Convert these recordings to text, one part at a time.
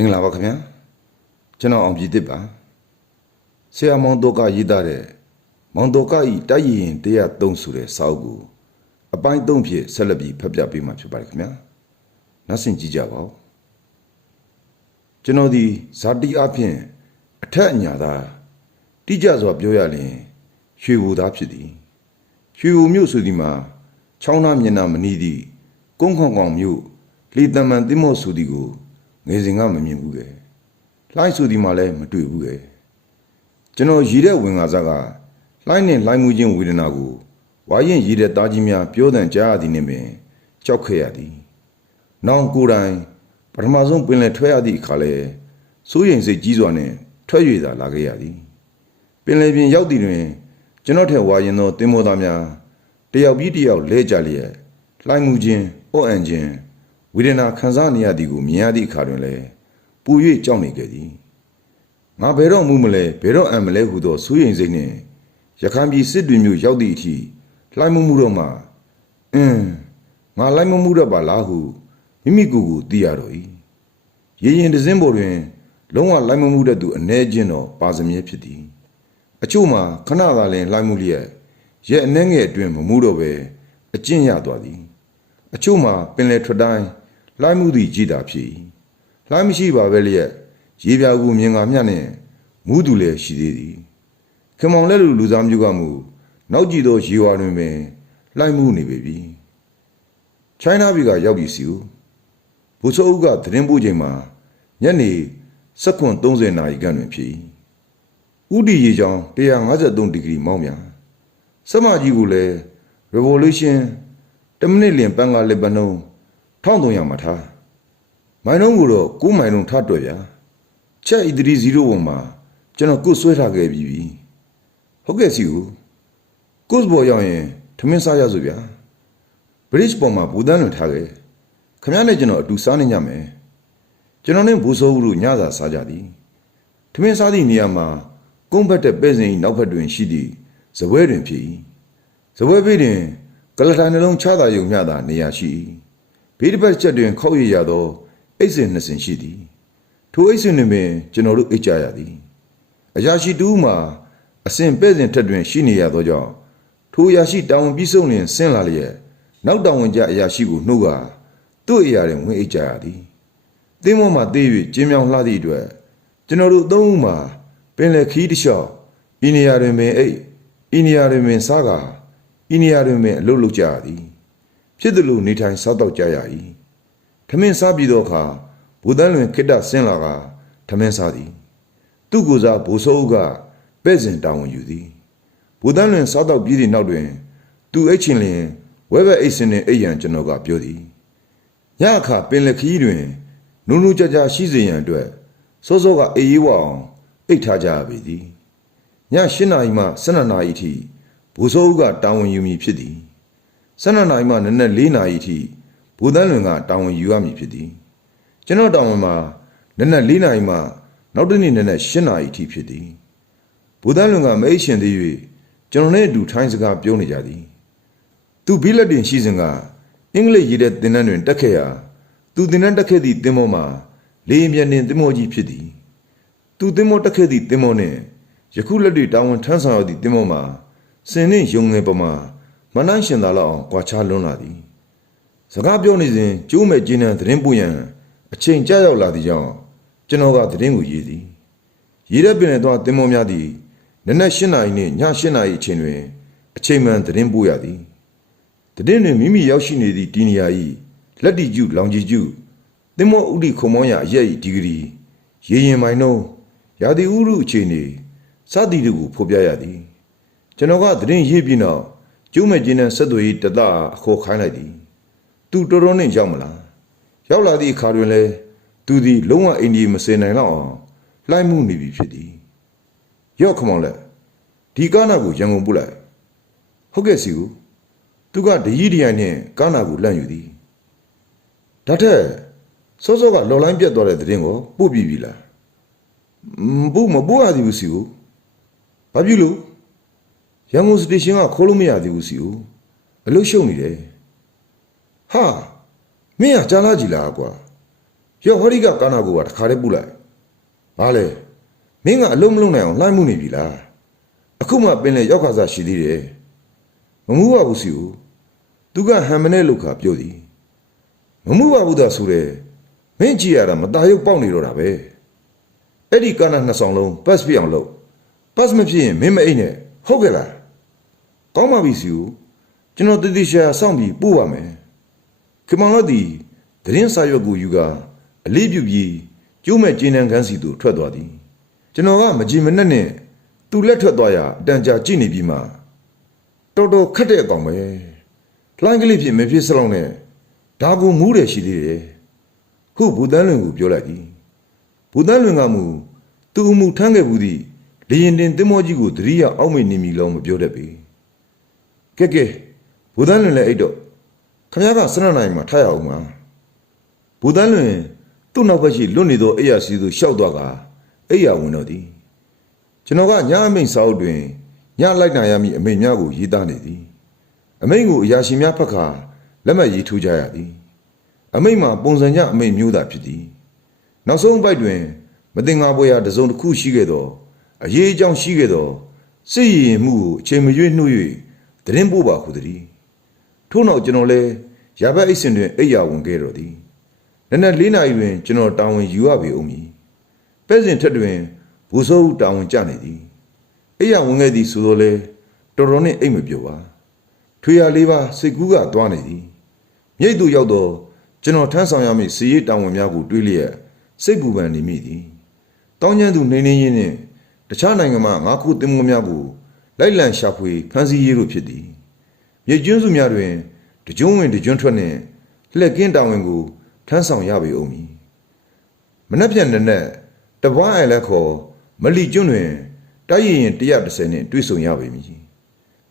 မင်္ဂလာပါခင်ဗျာကျွန်တော်အောင်ပြည်တစ်ပါဆရာမောင်တော့ကရေးသားတဲ့မောင်တော့ကဤတိုက်ရင်103ဆိုတဲ့စာအုပ်ကိုအပိုင်း3ဖြစ်ဆက်လက်ပြီးဖတ်ပြပေးမှာဖြစ်ပါတယ်ခင်ဗျာနောက်ဆင်ကြည့်ကြပါဦးကျွန်တော်ဒီဇာတိအဖြစ်အထက်အညာသာတိကျစွာပြောရရင်ရွှေဘူသားဖြစ်သည်ရွှေဘူမြို့ဆိုဒီမှာချောင်းသားမျက်နှာမနီးသည့်ကုန်းခွန်ကောင်မြို့လီတမန်တိမော့ဆိုဒီကို ငယ်စဉ်ကမမြင်ဘူးကဲလှိုင်းဆိုဒီမှလည်းမတွေ့ဘူးကဲကျွန်တော်ရည်တဲ့ဝင်ကားစားကလှိုင်းနဲ့လှိုင်းမှုချင်းဝေဒနာကိုဝါရင်ရည်တဲ့သားကြီးများပြောတဲ့ကြားရသည်နှင့်ပင်ကြောက်ခဲ့ရသည်။နောင်ကိုယ်တိုင်ပထမဆုံးပင်လယ်ထွက်ရသည့်အခါလဲစိုးရိမ်စိတ်ကြီးစွာနဲ့ထွက်၍သာလာခဲ့ရသည်။ပင်လယ်ပြင်ရောက်သည်တွင် ကျွန်တော်ထက်ဝါရင်သောတင်မောသားများတယောက်ပြီးတယောက်လဲကြလျက်လှိုင်းမှုချင်းအော့အန်ချင်း ဝေဒနာခံစားနေရသည်ကိုမြင်ရသည့်အခါတွင်လည်းပူ၍ကြောက်နေခဲ့သည်ငါဘယ်တော့မှမလဲဘယ်တော့အံမလဲဟုသောစိုးရိမ်စိတ်နှင့်ရခိုင်ပြည်စစ်တွေမျိုးရောက်သည့်အထိလှိုင်းမှုမှုတော့မှအင်းငါလှိုင်းမှုမှုတော့ပါလားဟုမိမိကိုယ်ကိုသိရတော့၏ရေရင်တစင်းပေါ်တွင် လုံးဝလှိုင်းမှုမှုတဲ့သူအ ਨੇ ချင်းတော့ပါစမြဲဖြစ်သည်အချို့မှာခဏသာလင်လှိုင်းမှုလျက်ရဲ့အနှဲငယ်အတွင်မမှုတော့ပဲအကျင့်ရသွားသည် အချို့မှာပင်လယ်ထွက်တိုင်းလှိုင်းမှုသည်ကြည်တာဖြစ်၏လှိုင်းမရှိပါပဲလျက်ရေပြာကူမြင်ကာမျှနှင့်မူးသူလည်းရှိသေးသည်ခင်မောင်လက်လူလူစားမျိုးကမူနောက်ကြည့်သောရေဝါတွင်ပင်လှိုင်းမှုနေပေပြီချိုင်းနာပြည်ကရောက်ပြီစီဦးဘူစောအုပ်ကသတင်းပို့ချိန်မှာညနေ7:30နာရီခန့်တွင်ဖြစ်၏ဥတီရေချောင်း153ဒီဂရီမောင်းများစမကြီးကလည်း revolution တမိနစ်လင်ပန်းကလက်ပနှုံး1300မှာထားမိုင်နှုံးကိုတော့9မိုင်နှုံးထားတွေ့ဗျာချက်ဣဒရီ0ပုံမှာကျွန်တော်ကုတ်ဆွဲထားခဲ့ပြီးပြီဟုတ်ကဲ့စီဦးကုတ်ဘော်ရောက်ရင်ထမင်းစားရစို့ဗျာ bridge ပေါ်မှာဘူတန်းလွန်ထားခဲ့ခမရနဲ့ကျွန်တော်အတူစားနေကြမယ်ကျွန်တော်နဲ့ဘူဆိုးဦးတို့ညစာစားကြသည်ထမင်းစားသည့်နေရာမှာကုန်းဘက်တဲ့ပဲ့စင်၏နောက်ဘက်တွင်ရှိသည့်ဇပွဲတွင်ဖြစ်၏ဇပွဲဘေးတွင် ကလထိုင်နှလုံးချသာယုံမျှသာနေရာရှိ၏ဘေးတစ်ပတ်ချက်တွင်ခောက်ရရသောအိတ်စင်နှစ်စင်ရှိသည်ထိုအိတ်စင်တွင်ပင်ကျွန်တော်တို့အိတ်ကြရသည်အရာရှိတူးမှာအစဉ်ပဲ့စဉ်ထက်တွင်ရှိနေရသောကြောင့်ထိုအရာရှိတာဝန်ပြီးဆုံးလျင်ဆင်းလာလျက်နောက်တာဝန်ကျအရာရှိကိုနှုတ်ကသူ့အရာတွင်ဝင်အိတ်ကြရသည်သင်းမောမှသေး၍ကျင်းမြောင်းလှသည့်အတွက်ကျွန်တော်တို့သုံးဦးမှာပင်လယ်ခီးတစ်လျှောက်ဤနေရာတွင်ပင်အိတ်ဤနေရာတွင်ပင်စားကာ ဤနေရာတွင်ပင်အလုပ်လုပ်ကြရသည်ဖြစ်သလိုနေထိုင်စားတော့ကြရ၏ထမင်းစားပြီးသောအခါဘူတန်းလွင်ခိတ္တဆင်းလာကထမင်းစားသည် သူ့ကိုယ်စားဘိုးစိုးကပဲ့စင်တောင်းဝန်ယူသည်ဘူတန်းလွင်စားတော့ပြီးသည့်နောက်တွင် သူအိတ်ချင်လျင်ဝဲဘက်အိတ်စင်နှင့်အိတ်ရန်ကျွန်တော်ကပြောသည်ညအခါပင်လက်ခီးတွင်နူးနူးကြကြရှိစေရန်အတွက်စောစောကအေးရေးဝအောင်အိတ်ထားကြရပေသည်ည၈နာရီမှ၁၂နာရီထိ ဘိုးစိုးကတာဝန်ယူမည်ဖြစ်သည်၁၂နာရီမှနနက်၄နာရီထိဘူတန်းလွင်ကတာဝန်ယူရမည်ဖြစ်သည်ကျွန်တော်တာဝန်မှာနနက်၄နာရီမှနောက်တစ်နေ့နနက်၈နာရီထိဖြစ်သည်ဘူတန်းလွင်ကမအိတ်ရှင်သေး၍ကျွန်တော်နဲ့အတူထိုင်းစကားပြောနေကြသည်သူဘီလက်တင်ရှိစဉ်ကအင်္ဂလိပ်ရေးတဲ့သင်တန်းတွင်တက်ခဲ့ရာသူသင်တန်းတက်ခဲ့သည့်သင်္ဘောမှာလေရင်ပြန်တင်သင်္ဘောကြီးဖြစ်သည်သူသင်္ဘောတက်ခဲ့သည့်သင်္ဘောနှင့်ယခုလက်တွေ့တာဝန်ထမ်းဆောင်ရသည့်သင်္ဘောမှာ စင်နှင့်ယုံငယ်ပမာမနှမ်းရှင်သာလောက်အောင်ကွာခြားလွန်းလာသည်စကားပြောနေစဉ်ကျိုးမဲ့ကျင်းတဲ့သတင်းပို့ရန်အချိန်ကြာရောက်လာသည့်ကြောင့်ကျွန်တော်ကသတင်းကိုရေးသည်ရေးတဲ့ပင်လည်းတော့သင်္ဘောများသည်နနက်၈နာရီနှင့်ည၈နာရီအချိန်တွင်အချိန်မှန်သတင်းပို့ရသည်သတင်းတွင်မိမိရောက်ရှိနေသည့်တီနီယာ၏လက်တီကျုလောင်ကြီးကျုသင်္ဘောဥတီခုံမောင်းရအရက်၏ဒီဂရီရေရင်မိုင်နှုံးရာသီဥတုအခြေအနေစသည်တို့ကိုဖော်ပြရသည် ကျွန်တော်ကသတင်းရေးပြီးနောက်ကျုံးမဲ့ကျင်းတဲ့ဆက်သွေးရေးတတအခေါ်ခိုင်းလိုက်သည်သူတော်တော်နဲ့ရောက်မလားရောက်လာသည့်အခါတွင်လည်းသူသည်လုံးဝအိန္ဒိယမစင်နိုင်တော့အောင်လှိုင်းမှုနေပြီဖြစ်သည်ရော့ခမောင်လက်ဒီကားနာကိုရန်ကုန်ပို့လိုက်ဟုတ်ကဲ့စီဦးသူကဒကြီးဒီယိုင်နဲ့ကားနာကိုလန့်ယူသည်ဒါထက်စောစောကလော်လိုင်းပြတ်သွားတဲ့သတင်းကိုပို့ပြီးပြီလားမပို့မပို့ရသေးဘူးစီဦးဘာဖြစ်လို့ ရန်ကုန်စတေရှင်ကခိုးလို့မရသေးဘူးစီဦးအလုရှုံနေတယ်ဟာမင်းကကြားလာကြည်လားကွာရော့ဟောဒီကကာနာကိုကတခါတည်းပူလိုက်ဘာလဲမင်းကအလုံးမလုံးနိုင်အောင်လှမ်းမှုနေပြီလားအခုမှပင်လေရောက်ခါစားရှိသေးတယ်မမှုပါဘူးစီဦးသူကဟမ်မနဲ့လောက်ခါပြောသည်မမှုပါဘူးသာဆိုတယ်မင်းကြည့်ရတာမตาရုပ်ပေါက်နေတော့တာပဲအဲ့ဒီကာနာနှစ်ဆောင်လုံးပတ်ပြအောင်လုပ်ပတ်မဖြစ်ရင်မင်းမအိတ်နဲ့ဟုတ်ကဲ့လား ကောင်းပါပြီစီဦးကျွန်တော်တတိရှာစောင့်ပြီးပို့ပါမယ်ခင်မောင်တို့ဒီသတင်းစာရွက်ကိုယူကအလေးပြုပြီးကျိုးမဲ့ကျင်းနှံခန်းစီသို့ထွက်သွားသည်ကျွန်တော်ကမကြည်မနဲ့နဲ့သူ့လက်ထွက်သွားရအတန်ကြာကြည့်နေပြီးမှတော်တော်ခက်တဲ့အကောင်ပဲလှိုင်းကလေးဖြစ်မဖြစ်စလုံးနဲ့ဒါကူမူးတယ်ရှိသေးတယ်ခုဘူတန်းလွင်ကိုပြောလိုက်သည်ဘူတန်းလွင်ကမူသူ့အမှုထမ်းခဲ့ဘူးသည့်လေရင်တင်တင်မောကြီးကိုတတိယအောက်မေ့နေမိလောမပြောတတ်ပေ ကဲကဲဘူတန်းလွင်လည်းအိတ်တော့ခမရကစနနိုင်မှာထားရအောင်ပါဘူတန်းလွင်သူ့နောက်ဘက်ရှိလွတ်နေသောအိယာစီသို့ရှောက်သွားကအိယာဝင်တော့သည်ကျွန်တော်ကညအမိန်စာအုပ်တွင်ညလိုက်နိုင်ရမည့်အမိန်များကိုရေးသားနေသည်အမိန်ကိုအရာရှိများဖက်ခါလက်မှတ်ရေးထိုးကြရသည်အမိန်မှာပုံစံညအမိန်မျိုးသာဖြစ်သည်နောက်ဆုံးအပိုက်တွင် မတင်ငါပွဲရာတစ်စုံတစ်ခုရှိခဲ့သောအရေးအကြောင်းရှိခဲ့သောစစ်ရည်ရင်မှုကိုအချိန်မရွေးနှုတ်၍ သတင်းပို့ပါဟုသည်ထို့နောက်ကျွန်တော်လည်းရဘက်အိတ်စင်တွင်အိပ်ယာဝင်ခဲ့တော်သည်နက်နက်၄နာရီတွင်ကျွန်တော်တာဝန်ယူရပေဦးမည်ပဲ့စဉ်ထက်တွင်ဘူဆိုးတာဝန်ကျနေသည်အိပ်ယာဝင်ခဲ့သည်ဆိုတော့လေတော်တော်နှင့်အိတ်မပြောပါထွေရလေးပါစိတ်ကူးကသွားနေသည်မြိတ်သူရောက်တော့ကျွန်တော်ထမ်းဆောင်ရမည့်စီရေးတာဝန်များကိုတွေးလျက်စိတ်ပူပန်နေမိသည်တောင်းကျမ်းသူနေနေရင်းနှင့်တခြားနိုင်ငံမှငါးခုတင်မောများကို လိုက်လံရှာဖွေဖမ်းဆီးရေးတို့ဖြစ်သည်မြေကျွန်းစုများတွင်တကြွဝင်တကြွထွက်နှင့်လှက်ကင်းတာဝန်ကိုထမ်းဆောင်ရပေဦးမည်မနှက်ပြန်တဲ့နဲ့တပွားအိုင်လက်ခေါ်မလီကျွန်းတွင်တိုက်ရင်130နှင့်တွေ့ဆုံရပေမည်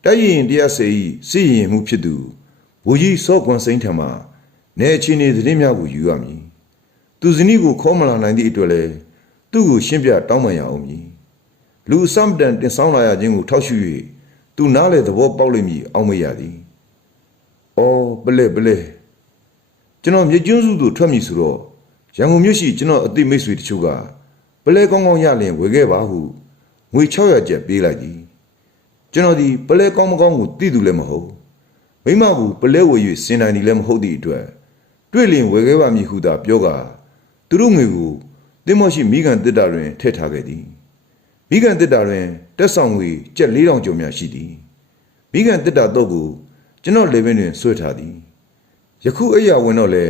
တိုက်ရင်130၏စီရင်မှုဖြစ်သူဘူကြီးစောကွန်စိန်ထံမှနေအချင်းနေသတင်းများကိုယူရမည်သူဇနီးကိုခေါ်မလာနိုင်သည့်အတွက်လည်းသူ့ကိုရှင်းပြတောင်းပန်ရအောင်မည် လူအစမတန်တင်ဆောင်လာရခြင်းကိုထောက်ရှု၍သူနားလေသဘောပေါက်လိမ့်မည်အောင်မရသည်။အော်ပလဲပလဲကျွန်တော်မြေကျွန်းစုသို့ထွက်မည်ဆိုတော့ရန်ကုန်မြို့ရှိကျွန်တော်အသိမိတ်ဆွေတချို့ကပလဲကောင်းကောင်းရလင်ဝယ်ခဲ့ပါဟုငွေ600ကျပ်ပေးလိုက်သည်။ကျွန်တော်ဒီပလဲကောင်းမကောင်းကိုသိသူလည်းမဟုတ်မိမကူပလဲဝယ်၍စင်နိုင်တယ်လည်းမဟုတ်သည့်အတွက်တွေ့လင်ဝယ်ခဲ့ပါမည်ဟုသာပြောကသူတို့ငွေကိုတင်းမရှိမိကန်တစ်တာတွင်ထည့်ထားခဲ့သည်။ မိကန်တစ်တာတွင်တက်ဆောင်ငွေကျပ်4000ကျော်များရှိသည်။မိကန်တစ်တာတော့ကိုကျွန်တော်လေဘင်းတွင်ဆွဲထားသည်။ယခုအရာဝင်တော့လေ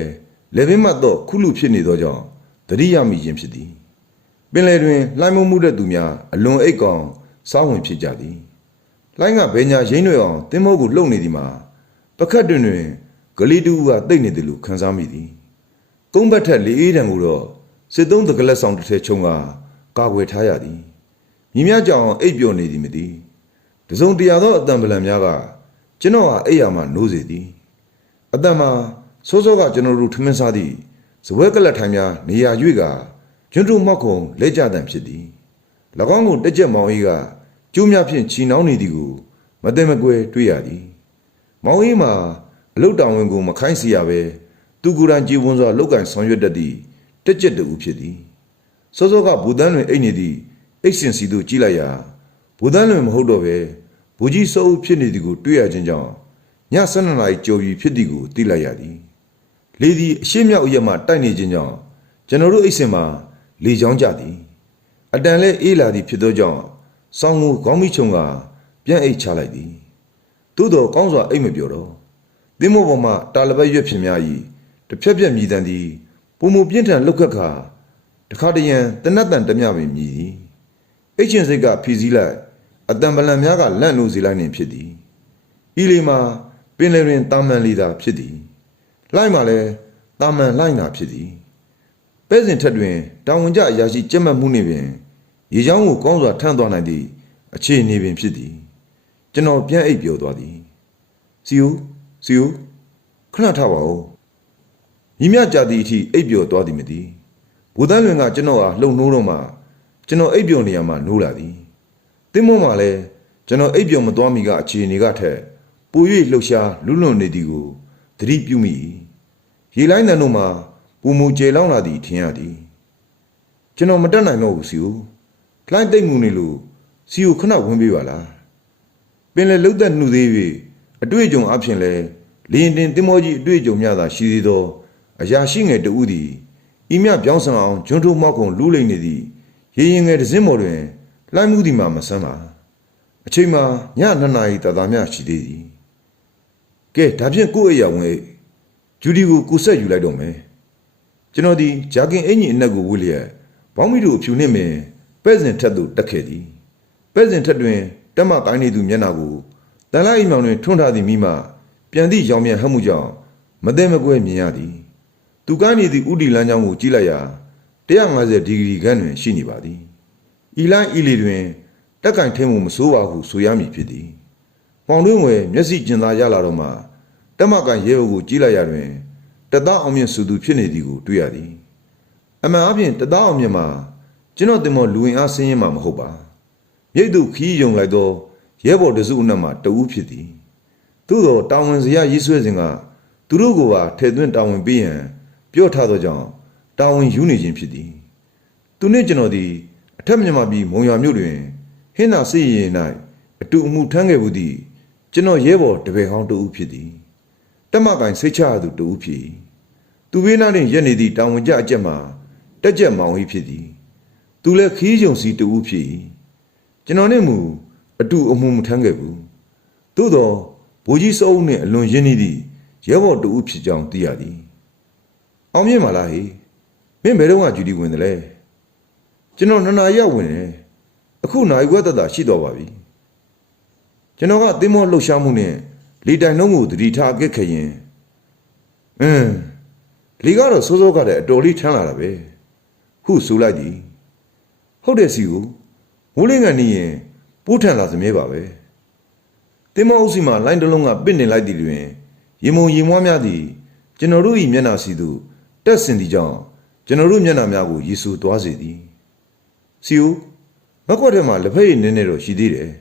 လေဘင်းမှတော့ခုလူဖြစ်နေသောကြောင့်တတိယမိခြင်းဖြစ်သည်။ပင်လေတွင်လှိုင်းမမှုတဲ့သူများအလွန်အိတ်ကောင်စားဝင်ဖြစ်ကြသည်။လှိုင်းကဘဲညာရင်းတွေအောင်တင်းမိုးကိုလှုပ်နေသည်မှာပကတ်တွင်တွင်ဂလီတူကတိတ်နေတယ်လို့ခံစားမိသည်။ကုန်းဘက်ထက်လေအေးတံကိုတော့စစ်သုံးတကလက်ဆောင်တစ်ထည်ချုံကကာကွယ်ထားရသည် မြင်းများကြောင်အိပ်ပျော်နေသည်မသိတစုံတရာသောအတံပလံများကကျွန်တော်ဟာအိပ်ရမှနိုးစေသည်အတံမှာစိုးစိုးကကျွန်တော်တို့ထမင်းစားသည့်ဇပွဲကလတ်ထိုင်များနေရာ၍ကကျွန်းတို့မောက်ခုံလက်ကြတံဖြစ်သည်၎င်းကိုတက်ကြက်မောင်ကြီးကကျိုးများဖြင့်ချီနှောင်းနေသည်ကိုမသိမကွယ်တွေ့ရသည်မောင်ကြီးမှာအလုတ်တောင်ဝင်ကိုမခိုင်းစီရပဲသူကိုယ်တိုင်ကြည်ဝန်းစွာလောက်ကင်ဆောင်ရွက်တတ်သည့်တက်ကြက်တူဖြစ်သည်စောစောကဘူတန်းလွင်အိတ်နေသည့် အိတ်စင်စီသို့ကြည့်လိုက်ရာဘူတန်းလွင်မဟုတ်တော့ပဲဘူကြီးစိုးဖြစ်နေသည်ကိုတွေ့ရခြင်းကြောင့်ည12နာရီကျော်ပြီဖြစ်သည်ကိုသိလိုက်ရသည်လေသည်အရှိမြောက်ရက်မှတိုက်နေခြင်းကြောင့်ကျွန်တော်တို့အိတ်စင်မှာလေချောင်းကြသည်အတန်လဲအေးလာသည်ဖြစ်သောကြောင့်စောင်းကိုခေါင်းမိချုံကပြန်အိတ်ချလိုက်သည်သို့တော်ကောင်းစွာအိတ်မပြောတော့သင်းမောပေါ်မှတာလပတ်ရွက်ဖြစ်များ၏တစ်ဖြက်ဖြက်မြည်တန်သည်ပုံမပြင်းထန်လောက်ခတ်ခါတခါတရံတနတ်တန်တမျှပင်မြည်သည် အိတ်ချင်စိတ်ကဖြီးစည်းလိုက်အတံပလံများကလန့်လို့စီလိုက်နေဖြစ်သည်ဤလီမှာပင်လယ်တွင်တာမန်လီသာဖြစ်သည်လိုက်မှလည်းတာမန်လိုက်နာဖြစ်သည်ပဲ့စဉ်ထက်တွင်တာဝန်ကျအရာရှိကြက်မှတ်မှုနှင့်ပင်ရေချောင်းကိုကောင်းစွာထမ်းသွားနိုင်သည့်အခြေအနေပင်ဖြစ်သည်ကျွန်တော်ပြန်အိပ်ပျော်သွားသည်စီယိုစီယိုခဏထားပါဦးညီမကြသည့်အထိအိပ်ပျော်သွားသည်မသိဘူတန်းလွင်ကကျွန်တော်အားလှုံနှိုးတော့မှ ကျွန်တော်အိပ်ပျော်နေရမှနိုးလာသည်တင်းမမှလည်းကျွန်တော်အိပ်ပျော်မသွားမီကအခြေအနေကထက်ပို၍လှုပ်ရှားလွတ်လွန်နေသည်ကိုသတိပြုမိရေလိုင်းတန်တို့မှာဘူပူမူကျေလောင်းလာသည်ထင်ရသည်ကျွန်တော်မတက်နိုင်တော့ဘူးစီဦးလိုင်းတိတ်ငူနေလို့စီကိုခဏဝင်ပေးပါလားပင်လေလှုပ်သက်နှုသေး၍အတွေ့အကြုံအဖြစ်လဲလင်းတင်တင်မောကြီးအတွေ့အကြုံများသာရှိသေးသောအရာရှိငယ်တဦးသည်ဤမြပြောင်းဆံအောင်ဂျွန်းထိုးမောက်ကုန်လူးလိမ့်နေသည် ရေရင်ငယ်တစ်စင်းပေါ်တွင်လှိုင်းမှုသည်မှမဆန်းပါအချိန်မှာညနှစ်နာရီတသာမျှရှိသေးသည်ကဲဒါဖြင့်ကိုယ့်အရာဝင်အိတ်ဂျူဒီကိုကိုဆက်ယူလိုက်တော့မယ်ကျွန်တော်ဒီဂျာကင်အင်ကြီးအနက်ကိုဝေးလျက်ဘောင်းမီတို့အဖြူနှင့်ပင်ပဲ့စင်ထက်သို့တက်ခဲ့သည်ပဲ့စင်ထက်တွင်တက်မကိုင်းနေသူမျက်နှာကိုတန်လိုက်အိမ်မောင်တွင်ထွန်းထားသည်မိမှပြန်သည့်ရောင်မြန်ဟပ်မှုကြောင့်မသိမကွဲမြင်ရသည်သူကနေသည့်ဥတီလမ်းကြောင်းကိုကြည့်လိုက်ရာ 150ဒီဂရီခန့်တွင်ရှိနေပါသည်။ဤလိုင်းဤလီတွင်တက်ကင်ထင်းမှုမစိုးပါဟုဆိုရမည်ဖြစ်သည်။ပေါင်တွင်းဝယ်မျက်စိကျင်သာရလာတော့မှတက်မကန်ရဲဘုတ်ကိုကြည့်လိုက်ရတွင်တသားအောင်မြင့်စုသူဖြစ်နေသည်ကိုတွေ့ရသည်။အမှန်အပြင်တသားအောင်မြင့်မှာကျွန်တော်တင်မောလူဝင်အားဆင်းရဲမှာမဟုတ်ပါ။မြိတ်သူခီးယုံလိုက်သောရဲဘော်တစုအနက်မှတဦးဖြစ်သည်။သို့သောတာဝန်စရာရေးဆွဲစဉ်ကသူတို့ကိုပါထဲသွင်းတာဝန်ပေးရန်ပြောထားသောကြောင့် တာဝန်ယူနေခြင်းဖြစ်သည်သူနှင့်ကျွန်တော်သည်အထက်မြန်မာပြည်မုံရွာမြို့တွင်ဟင်းသာစစ်ရင်၌အတူအမှုထမ်းခဲ့မှုသည်ကျွန်တော်ရဲဘော်တပည့်ဟောင်းတဦးဖြစ်သည်တက်မကန်စိတ်ချရသူတဦးဖြစ်၏သူဘေးနားတွင်ရက်နေသည့်တာဝန်ကျအကျက်မှာတက်ကြက်မောင်ကြီးဖြစ်သည်သူလည်းခီးကြုံစီတဦးဖြစ်၏ကျွန်တော်နှင့်မူအတူအမှုမထမ်းခဲ့ဘူးသို့သောဘိုးကြီးစောအုပ်နှင့်အလွန်ရင်းနှီးသည့်ရဲဘော်တဦးဖြစ်ကြောင်းသိရသည်အောင်မြင့်ပါလားဟေ မင်းဘယ်တော့မှဂျူဒီဝင်တယ်လဲကျွန်တော်နှစ်နာရီရောက်ဝင်တယ်အခုနိုင်ခွဲသက်သာရှိတော့ပါပြီကျွန်တော်ကသင်းမောလှုပ်ရှားမှုနဲ့လေတိုင်လုံးကိုတတိထားအကက်ခရင်အင်းလေကတော့စိုးစိုးကတည်းအတော်လေးထမ်းလာတာပဲဟုဆိုလိုက်သည်ဟုတ်တယ်စီကိုမိုးလင်းကန်နေရင်ပိုးထန်လာစမြဲပါပဲသင်းမောအုပ်စီမှာလိုင်းတစ်လုံးကပင့်နေလိုက်သည်တွင်ရေမုံရေမွားများသည်ကျွန်တော်တို့၏မျက်နှာစီသို့တက်ဆင်သည့်ကြောင့် ကျွန်တော်တို့မျက်နှာများကိုယေရှုသွားစေသည်စီယိုမက်ခွက်ထဲမှာလက်ဖက်ရည်နည်းနည်းတော့ရှိသေးတယ်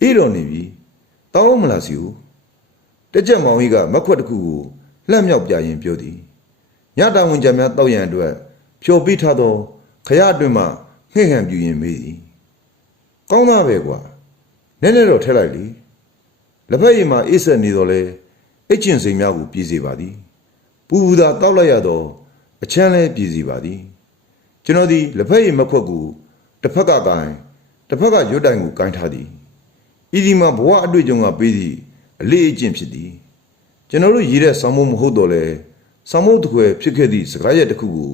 အေးတော်နေပြီတောင်းမလားစီယိုတက်ကြက်မောင်ကြီးကမက်ခွက်တစ်ခုကိုလှမ်းမြောက်ပြရင်ပြောသည်ညတာဝန်ကြများတောက်ရန်အတွက်ဖြော်ပေးထားသောခရအတွင်မှငှဲ့ဟန်ပြူရင်မေးသည်ကောင်းသားပဲကွာနည်းနည်းတော့ထက်လိုက်လေလက်ဖက်ရည်မှာအေးဆက်နေတော့လဲအိတ်ကျင်စိမ်များကိုပြည်စေပါသည်ပူပူသာတောက်လိုက်ရတော့ အချမ်းလဲပြည်စီပါသည်ကျွန်တော်ဒီလက်ဖက်ရည်မခွက်ကိုတစ်ဖက်ကကိုင်တစ်ဖက်ကရွတ်တိုင်ကိုကိုင်ထားသည်ဤဒီမှာဘဝအတွေ့အကြုံကပေးသည့်အလေးအကျင့်ဖြစ်သည်ကျွန်တော်တို့ရည်တဲ့ဆောင်းမိုးမဟုတ်တော့လဲဆောင်းမိုးတစ်ခွဲဖြစ်ခဲ့သည့်စကားရက်တစ်ခုကို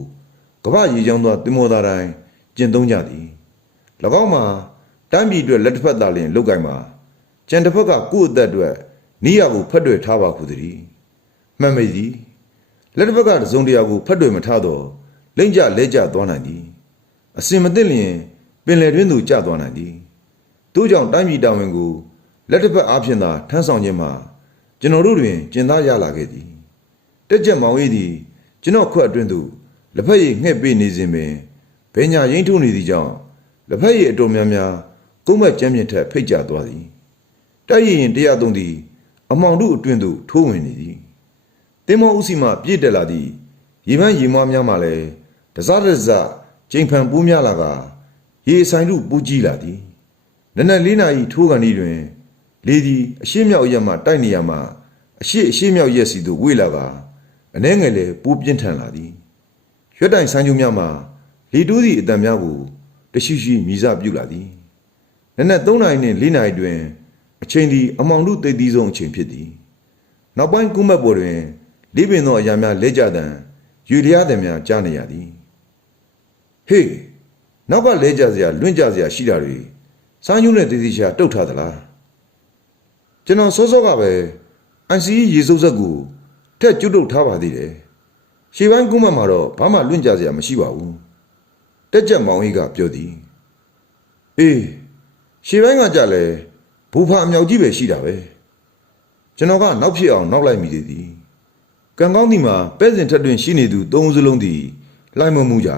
ကမ္ဘာရေချောင်းသောတင်မောသားတိုင်းကျင့်သုံးကြသည်၎င်းမှာတမ်းပြည်အတွက်လက်တစ်ဖက်သာလျှင်လောက်ကင်မှာကျန်တစ်ဖက်ကကိုယ့်အသက်အတွက်နိယကိုဖတ်တွေ့ထားပါခုတည်းမှန်မိသည် လက်တစ်ဖက်ကတစုံတရာကိုဖတ်တွေ့မထားတော့လိမ့်ကြလဲကျသွားနိုင်သည်အစင်မသိလျင်ပင်လယ်တွင်းသို့ကျသွားနိုင်သည်တို့ကြောင့်တိုင်းပြည်တာဝန်ကိုလက်တစ်ဖက်အားဖြင့်သာထမ်းဆောင်ခြင်းမှာကျွန်တော်တို့တွင်ကျင်သားရလာခဲ့သည်တက်ကြက်မောင်၏သည်ကျွန်တော်ခွက်အတွင်းသို့လက်ဖက်ရည်ငှက်ပေးနေစဉ်ပင်ဘယ်ညာရင်ထုံနေသည့်ကြောင့်လက်ဖက်ရည်အတော်များများကုန်းမက်ကျမ်းပြင်ထက်ဖိတ်ကျသွားသည်တိုက်ရင်တရားသုံးသည် အမောင်တို့အတွင်းသို့ထိုးဝင်နေသည် တင်မောဥစီမှပြည့်တက်လာသည့်ရေပန်းရေမွားများမှလည်းတစားတစားချိန်ဖန်ပူးများလာကရေဆိုင်တို့ပူးကြီးလာသည်နနက်လေးနာရီထိုးကန်ဤတွင် လေသည်အရှိမြောက်ရက်မှတိုက်နေရမှအရှိအရှိမြောက်ရက်စီသို့ဝေ့လာကအနှဲငယ်လည်းပူးပြင်းထန်လာသည်ရွက်တိုင်ဆိုင်ကျုံများမှလေတိုးသည့်အတံများကိုတရှိရှိမြည်စပြုလာသည်နနက်3နာရီနှင့်4နာရီတွင် အချိန်သည်အမောင်တို့တိတ်သီးဆုံးအချိန်ဖြစ်သည်နောက်ပိုင်းကုမက်ပေါ်တွင် လေးပင်သောအရာများလဲကြတံယူလျားသည်များကြားနေရသည်ဟေးနောက်ကလဲကြစရာလွင့်ကြစရာရှိတာတွေစာညုနဲ့တည်တည်ချာတုတ်ထားသလားကျွန်တော်စောစောကပဲအန်စီရေစုပ်ဆက်ကိုထက်ကျွတ်တုတ်ထားပါသေးတယ်ရှေးပိုင်းကုမက်မှာတော့ဘာမှလွင့်ကြစရာမရှိပါဘူးတက်ကြက်မောင်ကြီးကပြောသည်အေးရှေးပိုင်းကကြလဲဘူဖာအမြောက်ကြီးပဲရှိတာပဲကျွန်တော်ကနောက်ဖြစ်အောင်နောက်လိုက်မိသေးသည် ကံကောင်းသည်မှာပဲ့စင်ထက်တွင်ရှိနေသူသုံးစလုံးသည်လိုက်မမှုကြ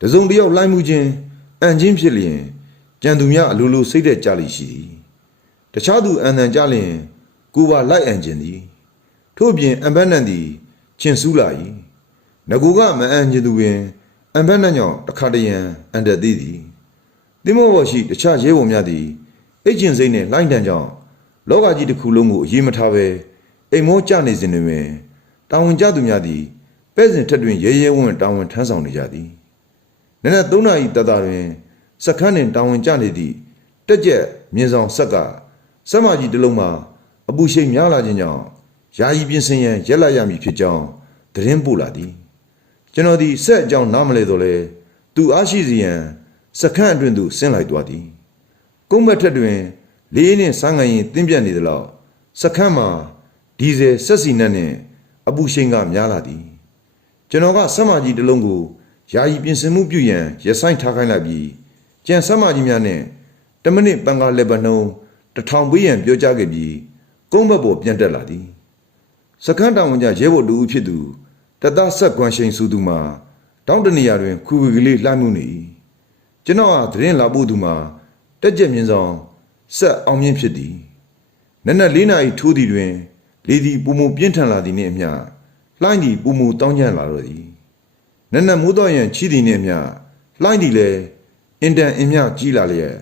တစုံတယောက်လိုက်မှုချင်းအန်ချင်းဖြစ်လျင်ကြံသူများအလိုလိုစိတ်သက်ကြလိမ့်ရှိသည်တခြားသူအန်တန်ကြလျင်ကိုပါလိုက်အန်ခြင်းသည်ထို့ပြင်အံဘက်နန်သည်ချင်းဆူးလာ၏ငကူကမအံ့ကျင်သူပင်အံဖက်နှံ့ကြောင့်တခါတရံအန်တသိသည်တိမောဘော်ရှိတခြားရဲဘော်များသည်အိတ်ကျင်စိတ်နှင့်လိုင်းတန်ကြောင့်လောကကြီးတစ်ခုလုံးကိုအရေးမထားဘဲအိမ်မောကြနေစဉ်တွင်ပင် တာဝန်ကျသူများသည်ပဲ့စဉ်ထက်တွင်ရဲရဲဝံ့ဝံ့တာဝန်ထမ်းဆောင်နေကြသည်နနက်3နာရီတတတွင်စခန်းတွင်တာဝန်ကျနေသည့်တက်ကြက်မြင်းဆောင်ဆက်ကဆက်မကြီးတစ်လုံးမှာအပူရှိန်များလာခြင်းကြောင့်ယာယီပြင်ဆင်ရန်ရက်လက်ရမည်ဖြစ်ကြောင်းသတင်းပို့လာသည်ကျွန်တော်ဒီဆက်အကြောင်းနားမလဲတော့လေသူအားရှိစီရန်စခန်းအတွင်သို့ဆင်းလိုက်သွားသည်ကုန်းမက်ထက်တွင် လေးနှင့်ဆန်းငံရင်တင်းပြတ်နေသလောက်စခန်းမှာဒီဇယ်ဆက်စီနက်နှင့် အပူရှိန်ကများလာသည်ကျွန်တော်ကဆက်မကြီးတစ်လုံးကိုယာယီပြင်ဆင်မှုပြုရန်ရဆိုင်ထားခိုင်းလိုက်ပြီးကြံဆက်မကြီးများနှင့်တမိနစ်ပန်ကားလက်ပနှုံးတစ်ထောင်ပေးရန်ပြောကြားခဲ့ပြီးကုန်းဘက်ပေါ်ပြန်တက်လာသည်စခန်းတောင်ဝန်ကြရဲဘော်တူဦးဖြစ်သူတတဆက်ကွမ်ရှိန်စုသူမှာတောင်းတနေရာတွင်ခူဝီကလေးလှမ်းမှုနေ၏ကျွန်တော်ဟာသတင်းလာဖို့သူမှာတက်ကြက်မြင်းဆောင်ဆက်အောင်မြင့်ဖြစ်သည်နက်နက်၄နာရီထိုးသည်တွင် လေသည်ပူမူပြင်းထန်လာသည်နှင့်အမျှလှိုင်းသည်ပူမူတောင်းကျမ်းလာတော့သည်နက်နက်မိုးတော်ရန်ချီသည်နှင့်အမျှလှိုင်းသည်လည်းအင်တန်အင်မျှကြီးလာလျက်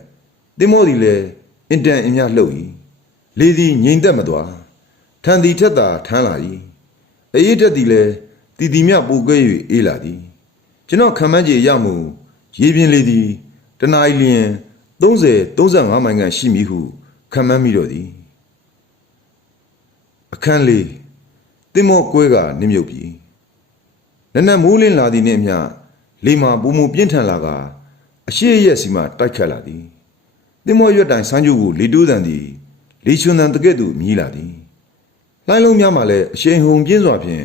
တင်မောသည်လည်းအင်တန်အင်မျှလှုပ်၏လေသည်ငြိမ်သက်မသွားထန်သည်ထက်သာထမ်းလာ၏အေးတက်သည်လည်းတည်တည်မြပူကွဲ၍အေးလာသည်ကျွန်တော်ခံမှန်းကြရမှုရေပြင်းလေးသည်တနအီလျင်30 35မိုင်ခန့်ရှိမည်ဟုခံမှန်းမိတော့သည် အခန်းလေးတင်မော့ကွဲကနစ်မြုပ်ပြီနက်နက်မိုးလင်းလာသည်နှင့်အမျှလေမာပူမူပြင်းထန်လာကအရှိရက်စီမှတိုက်ခတ်လာသည်တင်မော့ရွက်တိုင်ဆန်းကျုပ်ကိုလေတူးတန်သည်လေချွန်တန်တကဲ့သို့မြည်လာသည်လှိုင်းလုံးများမှလည်းအရှိန်ဟုန်ပြင်းစွာဖြင့်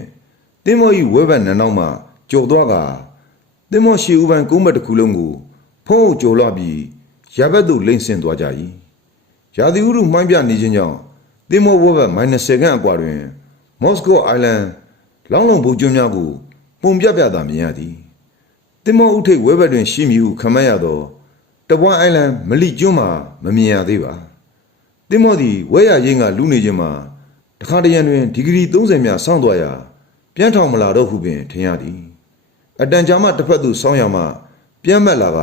တင်းမောဤဝဲဘက်နံနောက်မှကြော်သွားကတင်းမောရှီဦးပန်းကုန်းဘက်တစ်ခုလုံးကိုဖုံးအုပ်ကြော်လွှပြီးရဘက်သို့လိမ့်ဆင်သွားကြ၏ရာသီဥတုမှိုင်းပြနေခြင်းကြောင့် တင်းမောဝဲဘက် -10 ခန့်အကွာတွင်မော်စကိုအိုင်လန်လောင်းလုံးဘူကျွန်းများကိုပုံပြပြသာမြင်ရသည်တင်းမောဥထိပ်ဝဲဘက်တွင်ရှိမည်ဟုခန့်မှန်းရသောတပွားအိုင်လန်မလိကျွန်းမှာမမြင်ရသေးပါတင်းမောသည်ဝဲရရင်းကလူနေခြင်းမှာတခါတရံတွင်ဒီဂရီ30မြဆောင်းသွားရာပြန်ထောင်မလာတော့ဟုပင်ထင်ရသည်အတန်ကြာမှတစ်ဖက်သို့ဆောင်းရမှပြန်မက်လာက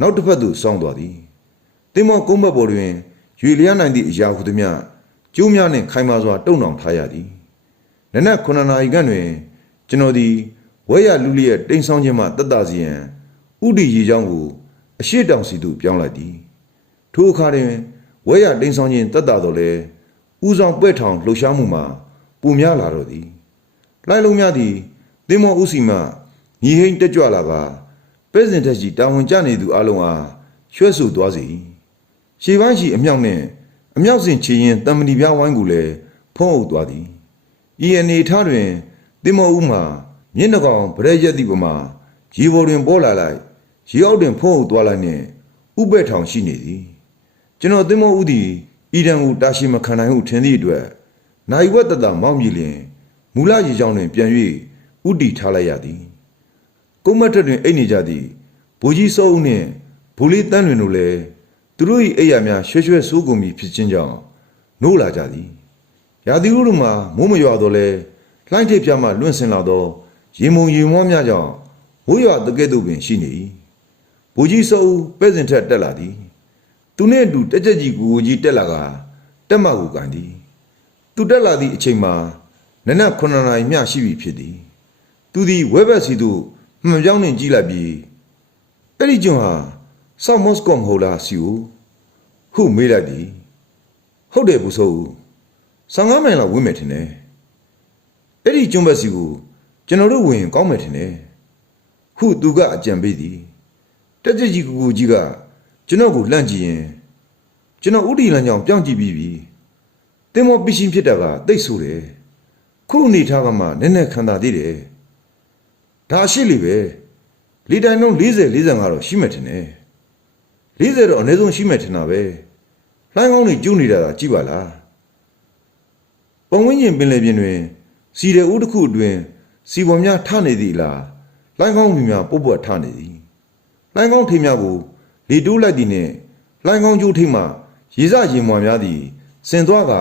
နောက်တစ်ဖက်သို့ဆောင်းသွားသည်တင်းမောကုန်းဘက်ပေါ်တွင်ရွေလျားနိုင်သည့်အရာဟုသည်များ ကျိုးများနှင့်ခိုင်မာစွာတုံနောင်ထားရသည်နနက်9နာရီခန့်တွင် ကျွန်တော်သည်ဝဲရလူလျက်တိမ်ဆောင်ခြင်းမှတက်တာစီရန်ဥတီရေချောင်းကိုအရှိတောင်စီသို့ပြောင်းလိုက်သည်ထိုအခါတွင်ဝဲရတိမ်ဆောင်ခြင်းတက်တာတော့လေဦးဆောင်ပဲ့ထောင်လှုပ်ရှားမှုမှာပူများလာတော့သည်လိုက်လုံးများသည်သင်္မောဥစီမှညီဟိန်တက်ကြွလာကပဲ့စင်တက်ကြီးတာဝန်ကျနေသူအလုံးအားရွှဲဆူသွားစေရှေးပိုင်းရှိအမြောက်နှင့် အမြောက်စင်ချီရင်တမ္မဏီပြားဝိုင်းကိုလည်းဖုံးအုပ်သွားသည်ဤအနေထားတွင်သင်္မောဥမှမျက်နှာကောင်ဗရဲရက်သည့်ပမာရေပေါ်တွင်ပေါ်လာလိုက်ရေအောက်တွင်ဖုံးအုပ်သွားလိုက်နှင့်ဥပဲ့ထောင်ရှိနေသည်ကျွန်တော်သင်္မောဥသည်ဤတံကိုတာရှိမခံနိုင်ဟုထင်သည့်အတွက်နိုင်ဝက်တတမောင်းမြည်လျင်မူလရေချောင်းတွင်ပြန်၍ဥတီထားလိုက်ရသည်ကုန်းမတ်ထက်တွင်အိတ်နေကြသည်ဘူကြီးစိုးဦးနှင့်ဘူလီတန်းတွင်တို့လည်း သူတို့၏အိယာများရွှဲရွှဲဆိုးကုန်ပြီဖြစ်ခြင်းကြောင့်နိုးလာကြသည်ရာသီဥတုမှာမိုးမရွာတော့လဲလှိုင်းထိပ်ပြမှလွင့်စင်လာသောရေမုံရေမောများကြောင့်မိုးရွာတကဲ့သို့ပင်ရှိနေ၏ဘူကြီးစိုးဦးပဲ့စင်ထက်တက်လာသည် သူနှင့်အတူတက်ကြက်ကြီးကိုကိုကြီးတက်လာကတက်မကိုကန်သည်သူတက်လာသည့်အချိန်မှာနနက်9နာရီမျှရှိပြီဖြစ်သည် သူသည်ဝဲဘက်စီသို့မှန်ပြောင်းနှင်ကြည့်လိုက်ပြီးအဲ့ဒီကျွန်းဟာ ဆောက်မော့စကောမဟုတ်လားစီကိုဟုမေးလိုက်သည်ဟုတ်တယ်ဘူးဆို15မိုင်လောက်ဝင်းမယ်ထင်တယ်အဲ့ဒီကျွန်းဘက်စီကိုကျွန်တော်တို့ဝင်ကောင်းမယ်ထင်တယ်ဟုသူကအကြံပေးသည်တက်ကြကြီးကူကူကြီးကကျွန်တော်ကိုလှန့်ကြည့်ရင်ကျွန်တော်ဥတီလန်ကြောင်ပြောင်းကြည့်ပြီးပြီတင်မောပီရှင်ဖြစ်တာကတိတ်ဆိုးတယ်ခုအနေထားကမှနည်းနည်းခံတာသေးတယ်ဒါအရှိလေပဲလီတိုင်လုံး40 45တော့ရှိမှထင်တယ် 40တော့အနည်းဆုံးရှိမှထင်တာပဲလှိုင်းကောင်းတွေကျူးနေတာကြည့်ပါလားပုံဝင်းကျင်ပင်လေပြင်တွင်စီရဦးတစ်ခုအတွင်စီပေါ်များထနေသည်လားလှိုင်းကောင်းမြများပုတ်ပွက်ထနေသည်လှိုင်းကောင်းထိမ်းများကိုလေတိုးလိုက်သည်နှင့်လှိုင်းကောင်းကျိုးထိမ်းမှရေစရင်မွာများသည်စင်သွားက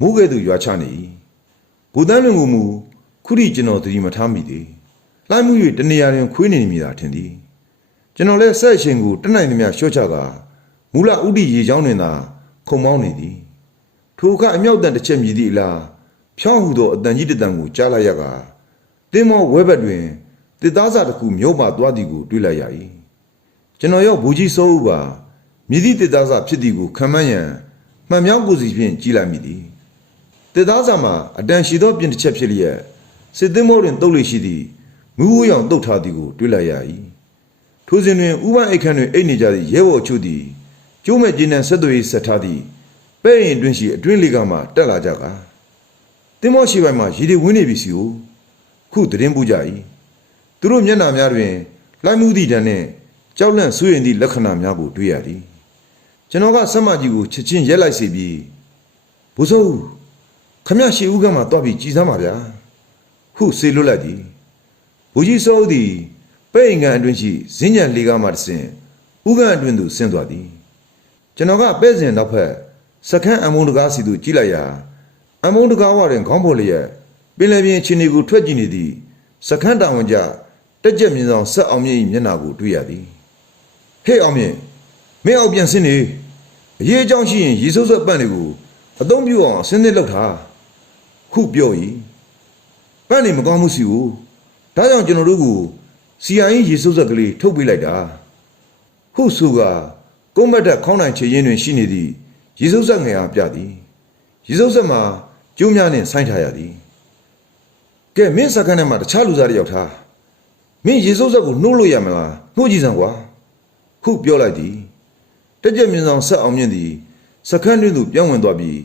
မူးကဲ့သို့ရွာချနေ၏ဘူတန်းလွင်ကိုမူခုထိကျွန်တော်သတိမထားမိသေးလိုက်မှု၍တနေရာတွင်ခွေးနေမိတာထင်သည် ကျွန်တော်လည်းဆက်အရှင်ကိုတနိုင်သမျှရှော့ချကာမူလဥဒိရေချောင်းတွင်သာခုံမောင်းနေသည်ထိုအခါအမြောက်တန်တစ်ချက်မြည်သည့်အလားဖြောင်းဟူသောအတန်ကြီးတစ်တန်ကိုကြားလိုက်ရကတင်းမောဝဲဘက်တွင်တစ်သားစာတစ်ခုမြို့ပါသွားသည်ကိုတွေ့လိုက်ရ၏ကျွန်တော်ရောက်ဘူကြီးစိုးဦးပါမြည်သည့်တစ်သားစာဖြစ်သည်ကိုခံမှန်းရန်မှန်မြောင်းကိုစီဖြင့်ကြည်လိုက်မိသည်တစ်သားစာမှာအတန်ရှိသောပြင်တစ်ချက်ဖြစ်လျက်စစ်သင်းမောတွင်တုတ်လိရှိသည်မူးဝရောင်တုတ်ထားသည်ကိုတွေ့လိုက်ရ၏ ထိုစဉ်တွင်ဥပအိတ်ခမ်းတွင်အိတ်နေကြသည့်ရဲဘော်ချို့သည်ကျိုးမဲ့ကျင်းနှံဆက်သွေးဆက်ထားသည့်ပဲ့ရင်တွင်းရှိအတွင်းလေးကမှတက်လာကြကတင်းမောရှိပိုင်းမှာရေတွေဝင်းနေပြီစီကိုခုသတင်းပူကြ၏သူတို့မျက်နှာများတွင်လိုက်မှုသည့်တန်းနှင့်ကြောက်လန့်ဆွေးရင်သည့်လက္ခဏာများကိုတွေ့ရသည်ကျွန်တော်ကဆက်မကြီးကိုချက်ချင်းရက်လိုက်စီပြီးဘုဆိုးခမရှိဦးကမှတွားပြီးကြည်စမ်းပါဗျာဟုစေလွတ်လိုက်သည်ဘုကြီးစောဦးသည် ပဲ့ရင်ကန်အတွင်းရှိဇင်းညံလေးကားမှတဆင်ဥကန်အတွင်းသို့ဆင်းသွားသည်ကျွန်တော်ကပဲ့စင်နောက်ဖက်စခန်းအမုံတကားစီသို့ကြည့်လိုက်ရာအမုံတကားဝတွင်ခေါင်းပေါ်လျက်ပင်လယ်ပြင်ချင်းတွေကိုထွက်ကြည့်နေသည့်စခန်းတာဝန်ကျတက်ကြက်မြင်ဆောင်ဆက်အောင်မြင့်၏မျက်နှာကိုတွေ့ရသည်ဟေ့အောင်မြင့်မင်းအောင်ပြန်ဆင်းနေအရေးအကြောင်းရှိရင်ရေစုပ်ဆက်ပန့်တွေကိုအသုံးပြုအောင်အစင်းသစ်လောက်ထားခုပြော၏ပန့်နေမကောင်းမှုစီကိုဒါကြောင့်ကျွန်တော်တို့ကို စီအိုင်းရေစုပ်ဆက်ကလေးထုတ်ပေးလိုက်တာဟုဆိုကကုန်းမတ်တက်ခေါင်းနိုင်ချေရင်တွင်ရှိနေသည့်ရေစုပ်ဆက်ငယ်အားပြသည်ရေစုပ်ဆက်မှာကျိုးများနှင့်ဆိုင်းထားရသည်ကဲမင်းစကန်ထဲမှာတခြားလူသားတွေရောက်ထားမင်းရေစုပ်ဆက်ကိုနှိုးလို့ရမလားနှိုးကြည့်စမ်းကွာဟုပြောလိုက်သည်တက်ကြက်မြင်ဆောင်ဆက်အောင်မြင့်သည်စခန်းတွင်သို့ပြန်ဝင်သွားပြီး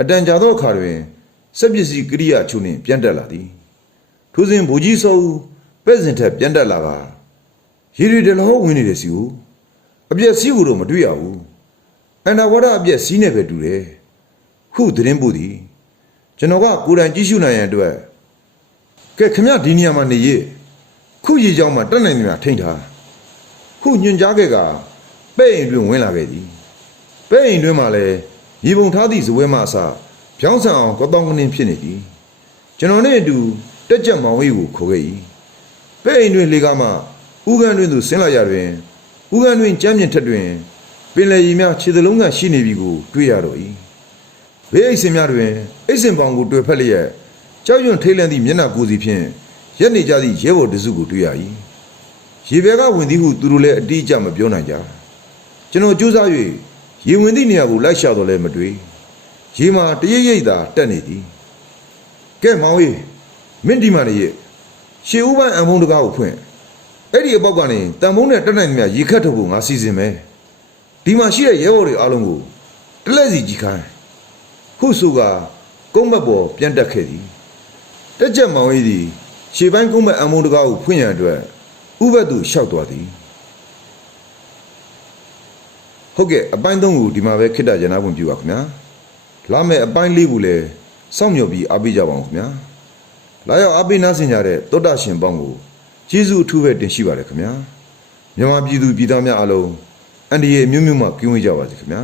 အတန်ကြာသောအခါတွင်စက်ပစ္စည်းကိရိယာချို့နှင့်ပြန်တက်လာသည်ထိုစဉ်ဘူကြီးစောဦး ပဲ့စင်ထက်ပြန်တက်လာကရေတွေတလောဝင်နေတယ်စီကိုအပြက်စီးကိုတော့မတွေ့ရဘူးအန္တဝရအပြက်စီးနေပဲတူတယ်ခုသတင်းပို့သည်ကျွန်တော်ကကိုယ်တိုင်ကြည့်ရှုနိုင်ရန်အတွက်ကဲခမရဒီနေရာမှာနေရခုရေချောင်းမှာတက်နိုင်နေမှာထိန်ထားခုညွန်ကြားခဲ့ကပဲ့ရင်တွင်ဝင်လာခဲ့သည်ပဲ့ရင်တွင်မှာလည်းမြေပုံထားသည့်ဇပွဲမှအစဖြောင်းဆန်အောင်ကောတောင်းကနင်းဖြစ်နေသည်ကျွန်တော်နဲ့အတူတက်ကြက်မောင်ဝေးကိုခေါ်ခဲ့၏ ပဲ့ရင်တွင်လေကားမှဥကန်တွင်သို့ဆင်းလာရတွင်ဥကန်တွင်ကြမ်းမြင့်ထက်တွင်ပင်လယ်ရီများခြေသလုံးကရှိနေပြီကိုတွေ့ရတော့၏ဘေးအိတ်စင်များတွင်အိတ်စင်ပေါင်ကိုတွေ့ဖက်လျက်ကြောက်ရွံ့ထိတ်လန့်သည့်မျက်နှာကိုယ်စီဖြင့်ရက်နေကြသည့်ရဲဘော်တစုကိုတွေ့ရ၏ရေဘဲကဝင်သည်ဟုသူတို့လည်းအတိအကျမပြောနိုင်ကြကျွန်တော်ကြိုးစား၍ရေဝင်သည့်နေရာကိုလိုက်ရှာတော့လည်းမတွေ့ရေမှာတရိပ်ရိပ်သာတက်နေသည်ကဲမောင်ကြီးမင်းဒီမှာနေရ ရှေဦးပိုင်းအမုံတကားကိုဖွင့်အဲ့ဒီအပေါက်ကနေတန်ဖုံးနဲ့တက်နိုင်မြရေခတ်ထုတ်ဖို့ငါစီစဉ်မယ်ဒီမှာရှိတဲ့ရဲဘော်တွေအားလုံးကိုတလက်စီကြီးခိုင်းဟုဆိုကကုန်းမက်ပေါ်ပြန်တက်ခဲ့သည်တက်ကြက်မောင်ကြီးသည်ရှေ့ပိုင်းကုန်းမက်အမုံတကားကိုဖွင့်ရန်အတွက်ဥဘတ်သူလျှောက်သွားသည်ဟုတ်ကဲ့အပိုင်းသုံးကိုဒီမှာပဲခိတ္တရနာဝင်ပြပါခင်ဗျာလာမယ့်အပိုင်းလေးကိုလည်းစောင့်မျှော်ပြီးအားပေးကြပါအောင်ခင်ဗျာ လာရောက်အားပေးနားဆင်ကြတဲ့တောတာရှင်ပေါင်းကိုကျေးဇူးအထူးပဲတင်ရှိပါတယ်ခင်ဗျာမြန်မာပြည်သူပြည်သားများအားလုံးအန္တရာယ်အမျိုးမျိုးမှကင်းဝေးကြပါစေခင်ဗျာ